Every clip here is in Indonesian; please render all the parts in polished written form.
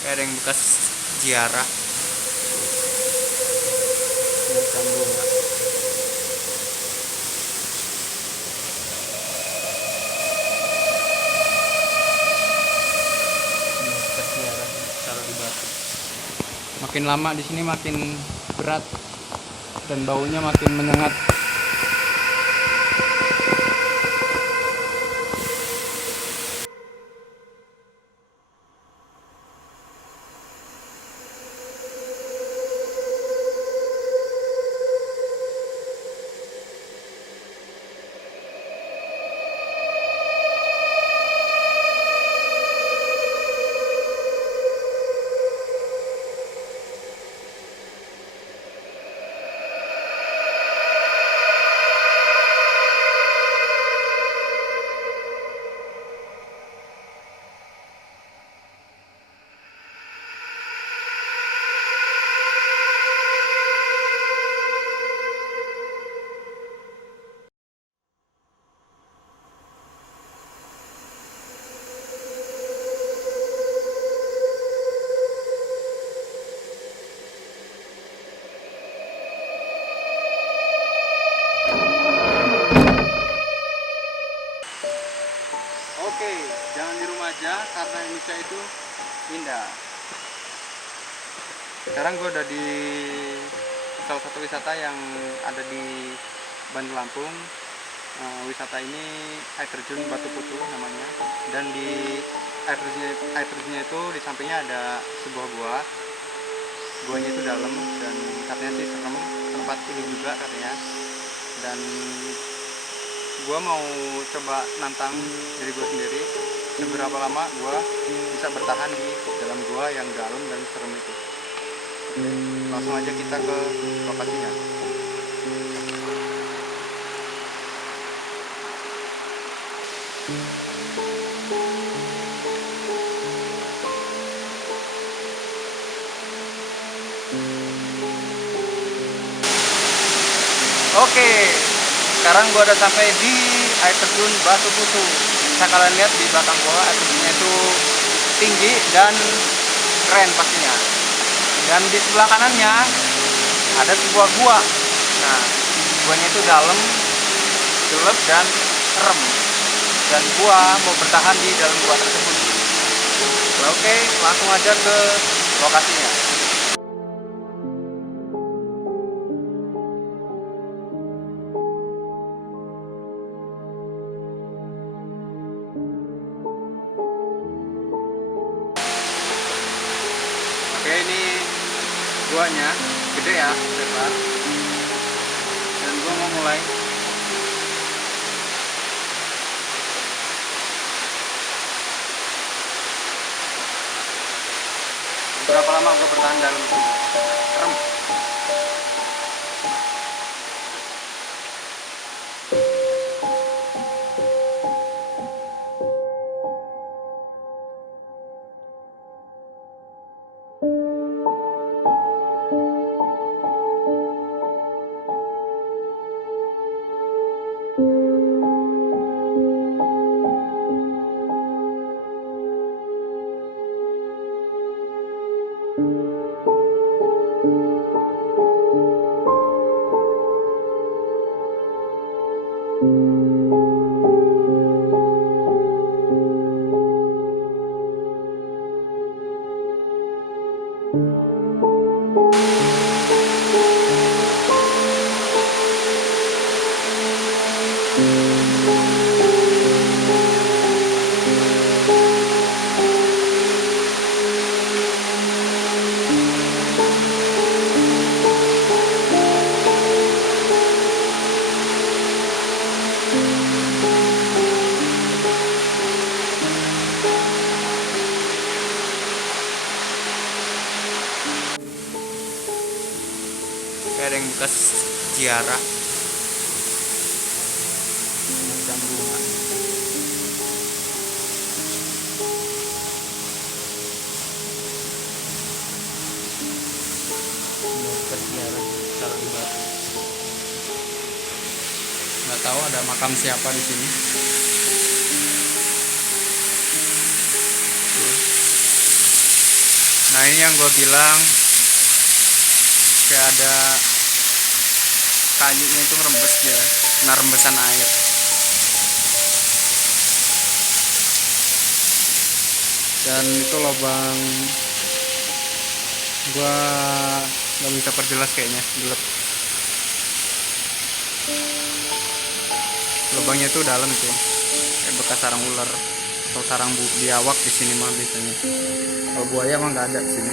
Kayak ada yang bekas ziarah. Macam bunga. Ini bekas ziarah taruh di batu. Makin lama di sini makin berat dan baunya makin menyengat. Oke, jangan di rumah aja karena Indonesia itu indah. Sekarang gue udah di salah satu wisata yang ada di Bandar Lampung. Wisata ini air terjun Batu Putu namanya. Dan di air terjunnya itu di sampingnya ada sebuah gua. Guanya itu dalam dan katanya sih serem, tempat ini juga katanya. Dan gua mau coba nantang diri gua sendiri seberapa lama gua bisa bertahan di dalam gua yang dalam dan serem itu. Oke, langsung aja kita ke lokasinya. Oke, sekarang gua udah sampai di air terjun Batu Putu. Bisa kalian lihat di belakang gua, air terjunnya itu tinggi dan keren pastinya. Dan di sebelah kanannya ada sebuah gua. Nah, guanya itu dalam, gelap dan serem. Dan gua mau bertahan di dalam gua tersebut. Oke, langsung aja ke lokasinya. Oke, ini guanya gede ya, lebar. Dan gua mau mulai. Berapa lama gua bertahan dalam sini? Serem. Kayak ada yang bekas ziarah. Macam bunga. Ini bekas ziarah taruh di batu. Nggak tahu ada makam siapa di sini. Nah ini yang gue bilang, kayak ada kayunya itu ngerembes dia, kena rembesan air. Dan itu lubang, gua nggak bisa perjelas kayaknya, gelap. Lubangnya itu dalam itu, kayak bekas sarang ular atau sarang biawak di sini mah biasanya. Kalau buaya mah nggak ada di sini.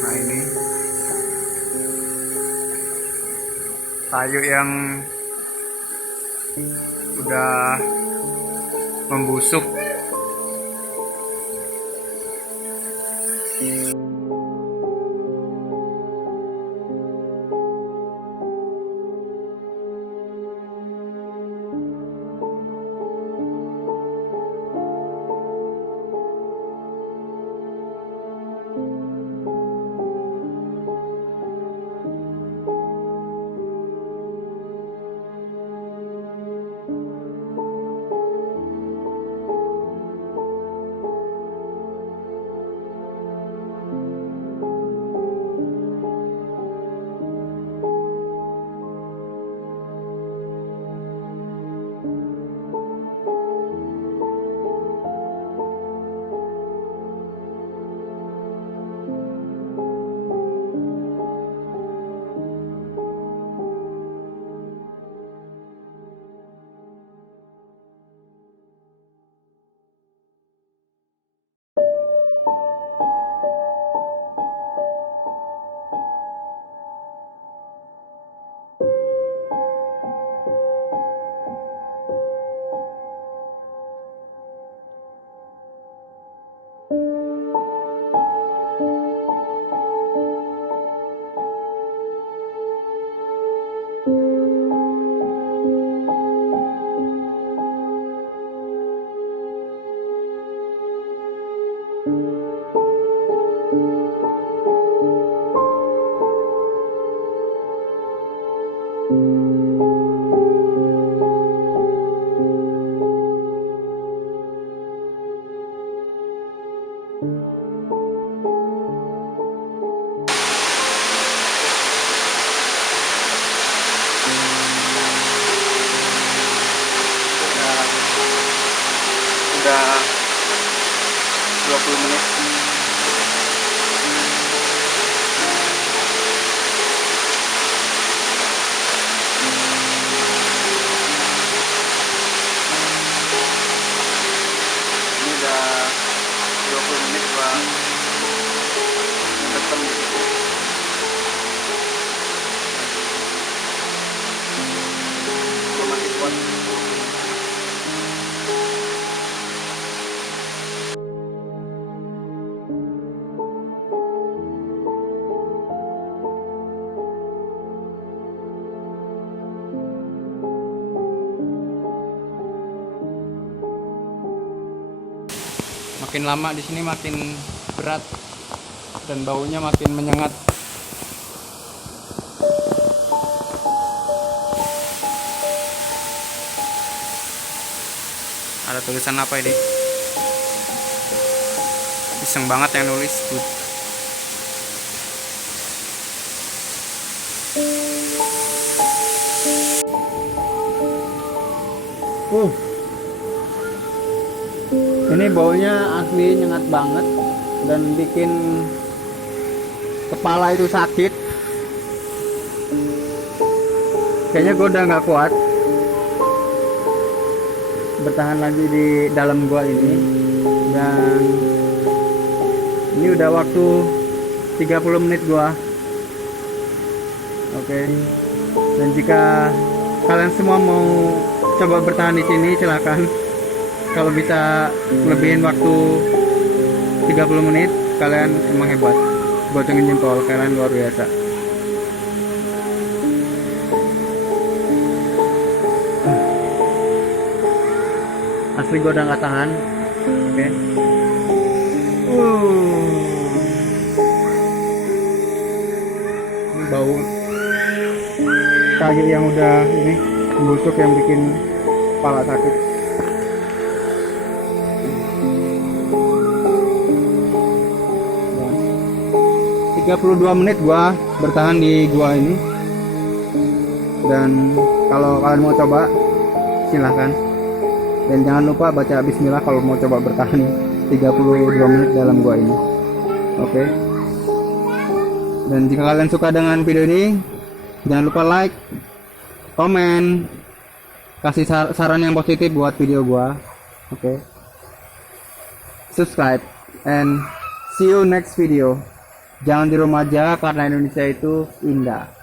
Nah ini kayu yang udah membusuk. Udah 20 menit. Ini udah 20 menit gua ngedekem di situ. Gua masih kuat. Makin lama di sini makin berat dan baunya makin menyengat. Ada tulisan apa ini? Iseng banget yang nulis. Ini baunya asli nyengat banget dan bikin kepala itu sakit. Kayaknya gue udah nggak kuat bertahan lagi di dalam gua ini, dan ini udah waktu 30 menit gua. Oke. Dan jika kalian semua mau coba bertahan di sini, silakan. Kalau bisa lebihin waktu 30 menit, kalian emang hebat. Gocengin jempol, kalian luar biasa. Asli gue udah gak tahan. Oke. kaki yang udah ini busuk yang bikin kepala sakit. Ya. 32 menit gua bertahan di gua ini. Dan kalau kalian mau coba silahkan. Dan jangan lupa baca bismillah kalau mau coba bertahan 32 menit dalam gua ini. Oke. Dan jika kalian suka dengan video ini, jangan lupa like, komen, kasih saran yang positif buat video gua. Oke. Subscribe and see you next video. Jangan di rumah aja karena Indonesia itu indah.